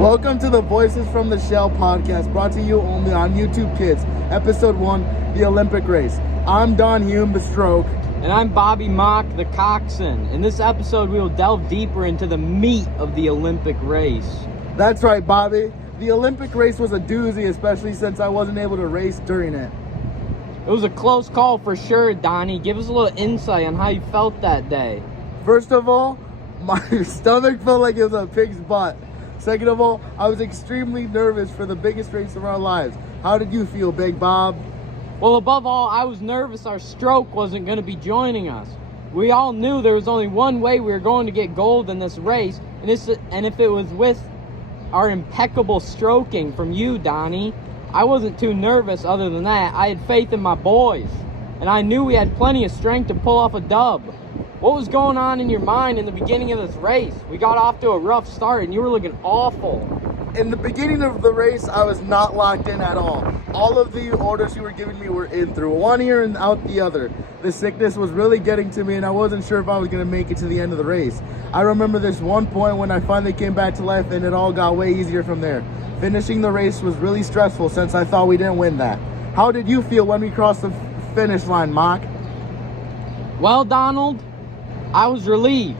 Welcome to the Voices from the Shell podcast, brought to you only on YouTube Kids, Episode 1, The Olympic Race. I'm Don Hume, the stroke. And I'm Bobby Mock, the coxswain. In this episode, we will delve deeper into the meat of the Olympic race. That's right, Bobby. The Olympic race was a doozy, especially since I wasn't able to race during it. It was a close call for sure, Donnie. Give us a little insight on how you felt that day. First of all, my stomach felt like it was a pig's butt. Second of all, I was extremely nervous for the biggest race of our lives. How did you feel, Big Bob? Well, above all, I was nervous our stroke wasn't going to be joining us. We all knew there was only one way we were going to get gold in this race, and if it was with our impeccable stroking from you, Donnie. I wasn't too nervous other than that. I had faith in my boys, and I knew we had plenty of strength to pull off a dub. What was going on in your mind in the beginning of this race? We got off to a rough start, and you were looking awful. In the beginning of the race, I was not locked in at all. All of the orders you were giving me were in through one ear and out the other. The sickness was really getting to me, and I wasn't sure if I was going to make it to the end of the race. I remember this one point when I finally came back to life, and it all got way easier from there. Finishing the race was really stressful since I thought we didn't win that. How did you feel when we crossed the finish line, Mock? Well, Donald, I was relieved.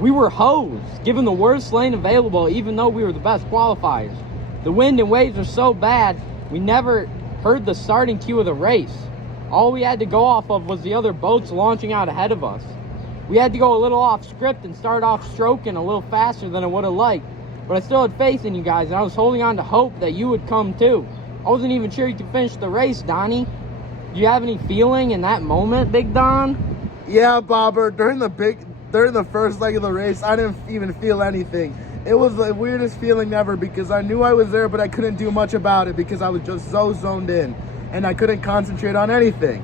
We were hosed, given the worst lane available, even though we were the best qualifiers. The wind and waves were so bad, we never heard the starting cue of the race. All we had to go off of was the other boats launching out ahead of us. We had to go a little off script and start off stroking a little faster than I would have liked. But I still had faith in you guys, and I was holding on to hope that you would come too. I wasn't even sure you could finish the race, Donnie. Do you have any feeling in that moment, Big Don? Yeah, Bobber, during the first leg of the race, I didn't even feel anything. It was the weirdest feeling ever because I knew I was there, but I couldn't do much about it because I was just so zoned in and I couldn't concentrate on anything.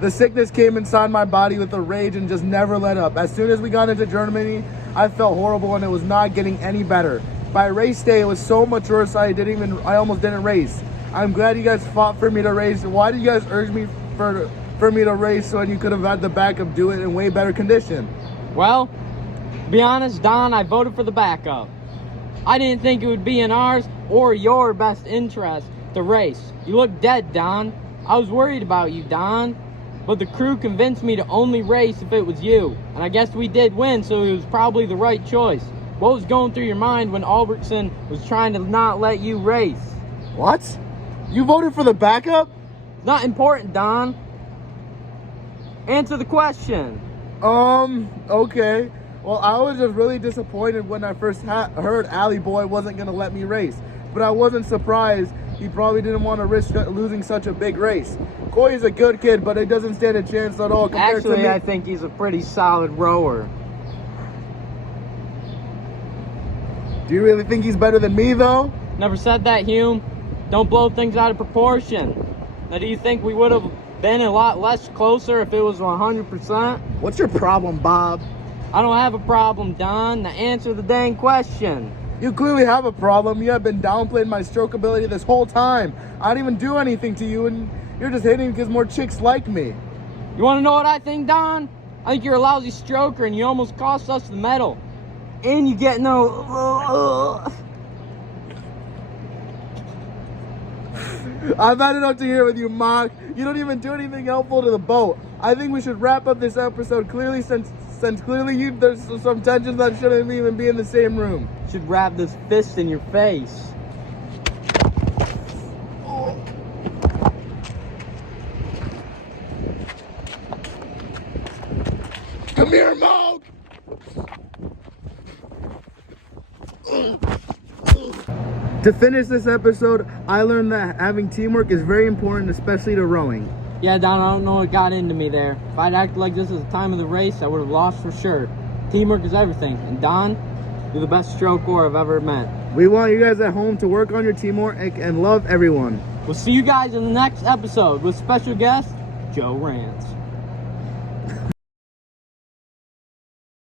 The sickness came inside my body with a rage and just never let up. As soon as we got into Germany, I felt horrible and it was not getting any better. By race day, it was so much worse I almost didn't race. I'm glad you guys fought for me to race. Why did you guys urge me for me to race when you could have had the backup do it in way better condition? Well, to be honest, Don, I voted for the backup. I didn't think it would be in ours or your best interest to race. You look dead, Don. I was worried about you, Don. But the crew convinced me to only race if it was you. And I guess we did win, so it was probably the right choice. What was going through your mind when Albertson was trying to not let you race? What? You voted for the backup? Not important, Don. Answer the question. Okay. Well, I was just really disappointed when I first heard Alley Boy wasn't going to let me race. But I wasn't surprised. He probably didn't want to risk losing such a big race. Coy's a good kid, but he doesn't stand a chance at all compared to me. Actually, I think he's a pretty solid rower. Do you really think he's better than me, though? Never said that, Hume. Don't blow things out of proportion. Now, do you think we would have been a lot less closer if it was 100%? What's your problem, Bob? I don't have a problem, Don. Now answer the dang question. You clearly have a problem. You have been downplaying my stroke ability this whole time. I didn't even do anything to you, and you're just hating because more chicks like me. You want to know what I think, Don? I think you're a lousy stroker, and you almost cost us the medal. And you get no... I've had it up to here with you, Mock. You don't even do anything helpful to the boat. I think we should wrap up this episode clearly since clearly there's some tensions that shouldn't even be in the same room. Should wrap this fist in your face. Come here, Mock! To finish this episode, I learned that having teamwork is very important, especially to rowing. Yeah, Don, I don't know what got into me there. If I'd acted like this at the time of the race, I would have lost for sure. Teamwork is everything. And Don, you're the best stroker I've ever met. We want you guys at home to work on your teamwork and love everyone. We'll see you guys in the next episode with special guest, Joe Rance.